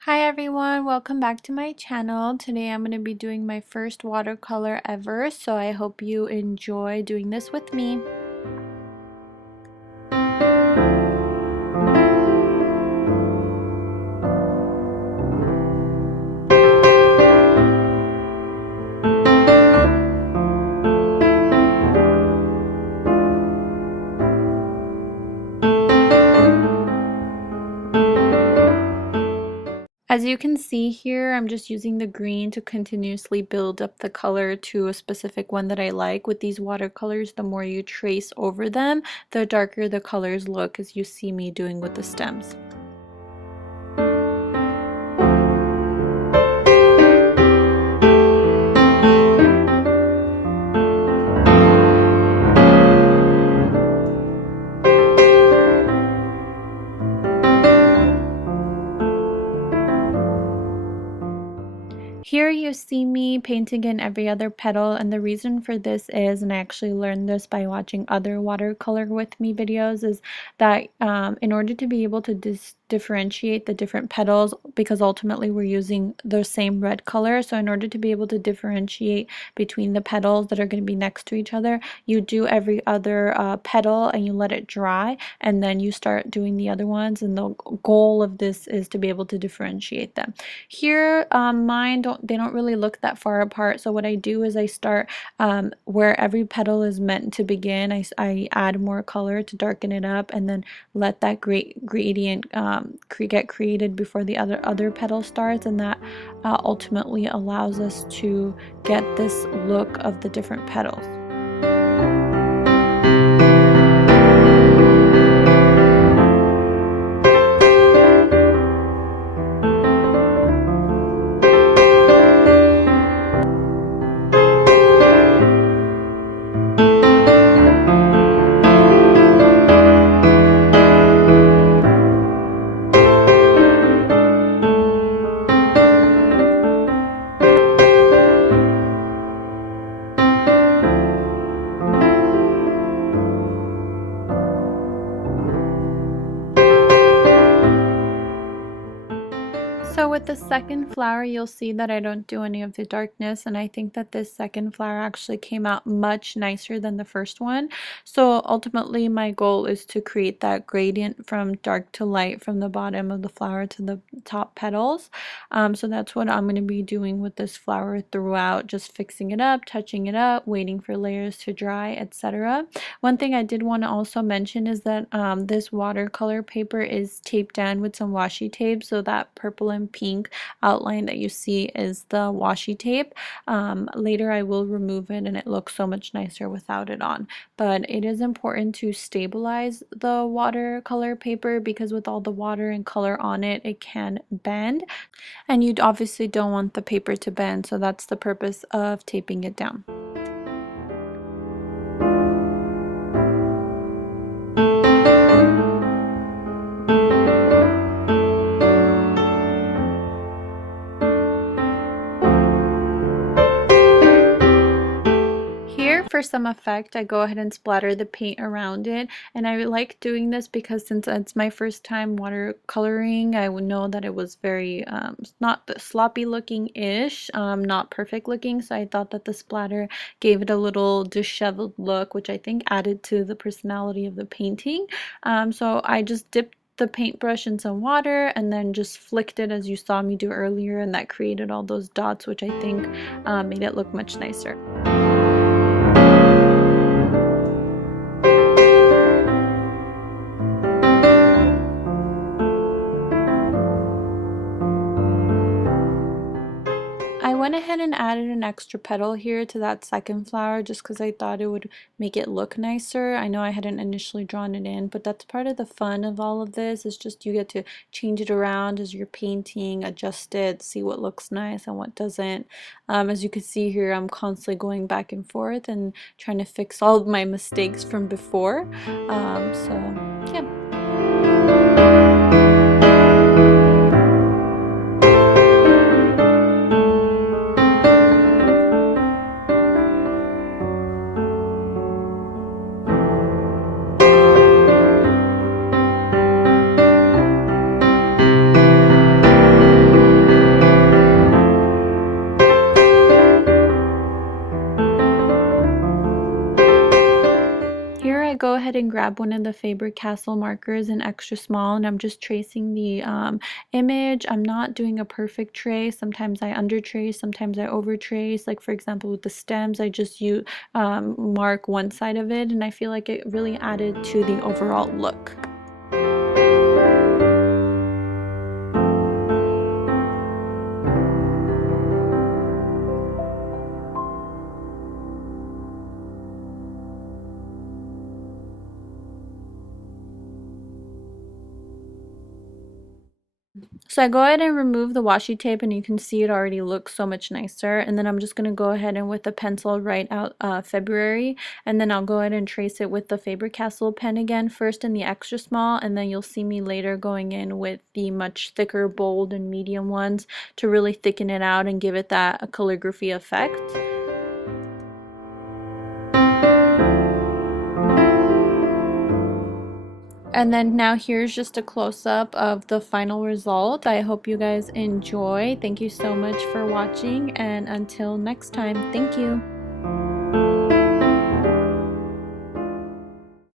Hi everyone, welcome back to my channel. Today I'm going to be doing my first watercolor ever, so I hope you enjoy doing this with me. As you can see here, I'm just using the green to continuously build up the color to a specific one that I like. With these watercolors, the more you trace over them, the darker the colors look, as you see me doing with the stems. Here you see me painting in every other petal, and the reason for this is, and I actually learned this by watching other watercolor with me videos, is that in order to be able to differentiate the different petals, because ultimately we're using the same red color, so in order to be able to differentiate between the petals that are going to be next to each other, you do every other petal and you let it dry, and then you start doing the other ones, and the goal of this is to be able to differentiate them. Here mine don't really look that far apart, so what I do is I start where every petal is meant to begin. I add more color to darken it up, and then let that gradient get created before the other petal starts, and that ultimately allows us to get this look of the different petals. So with the second flower, you'll see that I don't do any of the darkness, and I think that this second flower actually came out much nicer than the first one. So ultimately my goal is to create that gradient from dark to light from the bottom of the flower to the top petals. So that's what I'm going to be doing with this flower throughout, just fixing it up, touching it up, waiting for layers to dry, etc. One thing I did want to also mention is that this watercolor paper is taped down with some washi tape, so that purple and pink outline that you see is the washi tape. Later I will remove it and it looks so much nicer without it on, but it is important to stabilize the watercolor paper because with all the water and color on it, it can bend, and you obviously don't want the paper to bend, so that's the purpose of taping it down. For some effect, I go ahead and splatter the paint around it, and I like doing this because since it's my first time watercoloring, I would know that it was very not sloppy looking ish, not perfect looking, so I thought that the splatter gave it a little disheveled look, which I think added to the personality of the painting. So I just dipped the paintbrush in some water and then just flicked it as you saw me do earlier, and that created all those dots, which I think made it look much nicer. I went ahead and added an extra petal here to that second flower just because I thought it would make it look nicer. I know I hadn't initially drawn it in, but that's part of the fun of all of this. Is just you get to change it around as you're painting, adjust it, see what looks nice and what doesn't. As you can see here, I'm constantly going back and forth and trying to fix all of my mistakes from before. So yeah. ahead and grab one of the Faber-Castell markers in extra small, and I'm just tracing the image. I'm not doing a perfect trace. Sometimes I under trace, sometimes I over trace. Like for example with the stems, I just mark one side of it, and I feel like it really added to the overall look. So I go ahead and remove the washi tape, and you can see it already looks so much nicer. And then I'm just going to go ahead and with the pencil write out February, and then I'll go ahead and trace it with the Faber-Castell pen again, first in the extra small, and then you'll see me later going in with the much thicker, bold, and medium ones to really thicken it out and give it that calligraphy effect. And then now here's just a close-up of the final result. I hope you guys enjoy. Thank you so much for watching, and until next time, thank you.